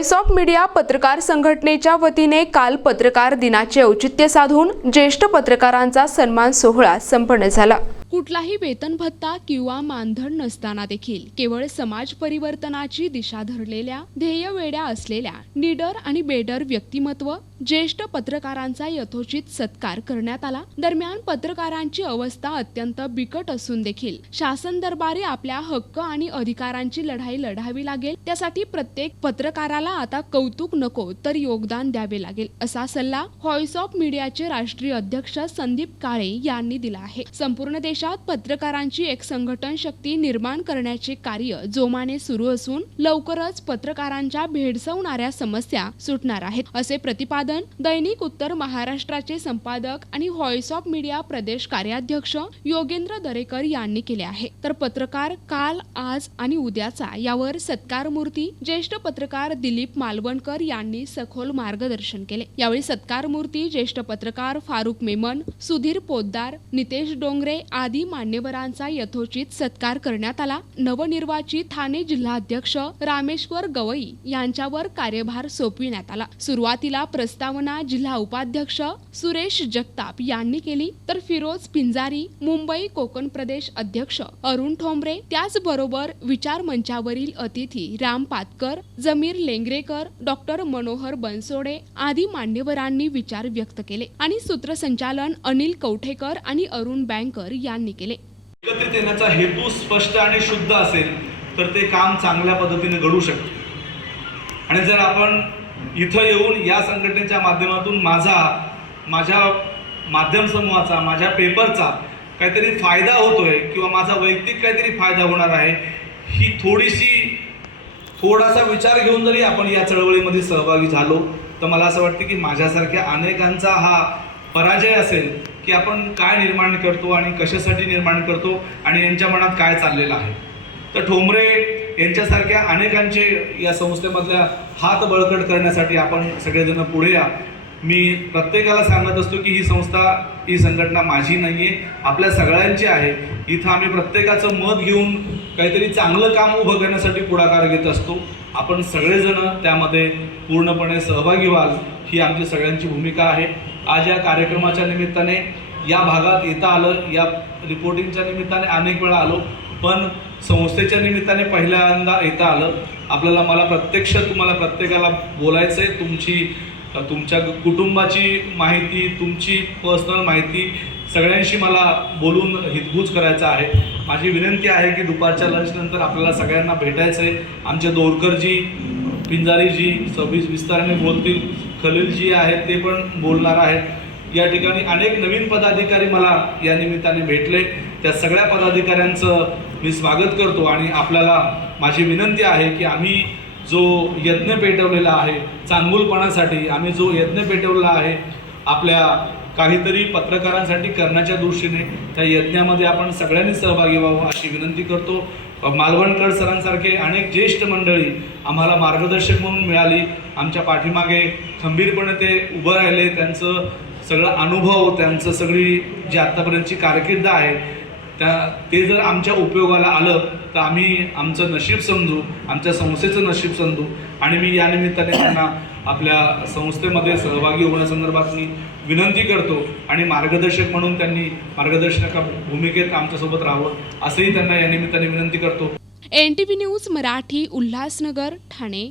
Voice of media पत्रकार संघटनेच्या वतीने काल पत्रकार दिनाचे औचित्य साधून ज्येष्ठ पत्रकारांचा सन्मान सोहळा संपन्न झाला। कुठलाही वेतन भत्ता किंवा मानधन नसताना देखील केवळ समाज परिवर्तनाची दिशा धरलेल्या ध्येयवेड्या असलेल्या निडर आणि बेडर व्यक्तिमत्व ज्येष्ठ पत्रकारांचा यथोचित सत्कार करण्यात आला। दरम्यान पत्रकारांची अवस्था अत्यंत बिकट असून देखील शासन दरबारी आपल्या हक्क आणि अधिकारांची लढाई लढावी लागेल। त्यासाठी प्रत्येक पत्रकाराला आता कौतुक नको तर योगदान द्यावे लागेल, असा सल्ला व्हॉइस ऑफ मीडियाचे राष्ट्रीय अध्यक्ष संदीप काळे यांनी दिला आहे। संपूर्ण देशात पत्रकारांची एक संघटन शक्ती निर्माण करण्याचे कार्य जोमाने सुरू असून लवकरच पत्रकारांच्या भेडसावणाऱ्या समस्या सुटणार आहेत, असे प्रतिपादन दैनिक उत्तर महाराष्ट्राचे संपादक आणि व्हॉइस ऑफ मीडिया प्रदेश कार्याध्यक्ष योगेंद्र दरेकर यांनी केले आहे। तर पत्रकार काल, आज आणि उद्याचा यावर सत्कार मूर्ती ज्येष्ठ पत्रकार दिलीप मालवणकर यांनी सखोल मार्गदर्शन केले। यावेळी सत्कार मूर्ती ज्येष्ठ पत्रकार फारुख मेमन, सुधीर पोद्दार, नितेश डोंगरे आदी मान्यवरांचा यथोचित सत्कार करण्यात आला। नवनिर्वाचित ठाणे जिल्हाध्यक्ष रामेश्वर गवई यांच्यावर कार्यभार सोपविण्यात आला। सुरुवातीला प्रस्तावना जिल्हा उपाध्यक्ष सुरेश जगताप यांनी केली, तर फिरोज पिंजारी, मुंबई कोकण प्रदेश अध्यक्ष अरुण ठोंबरे, त्याचबरोबर विचार मंचावरील अतिथी राम पातकर, जमीर लेंगरेकर, डॉक्टर मनोहर बनसोडे आदी मान्यवरांनी विचार व्यक्त केले आणि सूत्रसंचालन अनिल कवठेकर आणि अरुण बँकर यांनी केले। एकत्रित येण्याचा हेतू स्पष्ट आणि शुद्ध असेल तर ते काम चांगल्या पद्धतीने घडू शकते। आणि जर आपण इथं येऊन या संघटनेच्या माध्यमातून माझ्या माध्यम समूहाचा, माझ्या पेपरचा काहीतरी फायदा होतोय किंवा माझा वैयक्तिक काहीतरी फायदा होणार आहे, ही थोडासा विचार घेऊन जरी आपण या चळवळीमध्ये सहभागी झालो तर मला असं वाटतं की माझ्यासारख्या अनेकांचा हा पराजय असेल की आपण काय निर्माण करतो आणि कशासाठी निर्माण करतो आणि यांच्या मनात काय चाललेलं आहे। तर ठोंबरे यांच्यासारख्या अनेकांचे या संस्थेमधल्या हात बळकट करण्यासाठी आपण सगळेजण पुढे या। मी प्रत्येकाला सांगत असतो की ही संघटना माझी नाही आहे, आपल्या सगळ्यांची आहे। इथं आम्ही प्रत्येकाचं मत घेऊन काहीतरी चांगलं काम उभं करण्यासाठी पुढाकार घेत असतो। आपण सगळेजण त्यामध्ये पूर्णपणे सहभागी व्हाल ही आमची सगळ्यांची भूमिका आहे। आज या कार्यक्रमाच्या निमित्ताने या भागात येता आलं, या रिपोर्टिंगच्या निमित्ताने अनेक वेळा आलो, पण संस्थेच्या निमित्ताने पहिल्यांदा येता आलं। मला तुम्हाला प्रत्येकाला बोलायचं आहे, तुमच्या कुटुंबाची माहिती, तुमची पर्सनल माहिती सगळ्यांशी मला बोलून हितगुज करायचं आहे। माझी विनंती आहे की दुपारच्या लंचनंतर आपल्याला सगळ्यांना भेटायचं आहे। आमचे दोरकरजी, पिंजारीजी विस्ताराने बोलतील, खलीलजी आहेत ते पण बोलणार आहेत। या ठिकाणी अनेक नवीन पदाधिकारी मला या निमित्ताने भेटले, त्या सगळ्या पदाधिकाऱ्यांचं मी स्वागत करतो आणि आपल्याला माझी विनंती आहे की आम्ही जो यज्ञ पेटवलेला आहे चांगुलपणासाठी, आम्ही जो यज्ञ पेटवलेला आहे आपल्या काहीतरी पत्रकारांसाठी करण्याच्या दृष्टीने, त्या यज्ञामध्ये आपण सगळ्यांनी सहभागी व्हावं अशी विनंती करतो। मालवणकर सरांसारखे अनेक ज्येष्ठ मंडळी आम्हाला मार्गदर्शक म्हणून मिळाली, आमच्या पाठीमागे खंबीरपणे ते उभं राहिले। त्यांचं सगळं अनुभव, त्यांचं सगळी जी आत्तापर्यंतची कारकीर्द आहे ते जर आमच्या उपयोगाला आलं तर आम्ही आमचं नशीब समजू, आमच्या संस्थेचं नशीब समजू। आणि मी या निमित्ताने त्यांना आपल्या संस्थेमध्ये सहभागी होण्यासंदर्भात मी विनंती करतो आणि मार्गदर्शक म्हणून त्यांनी मार्गदर्शका भूमिकेत आमच्यासोबत राहावं असंही त्यांना या निमित्ताने विनंती करतो। NTV news Marathi, Ulhasnagar, Thane.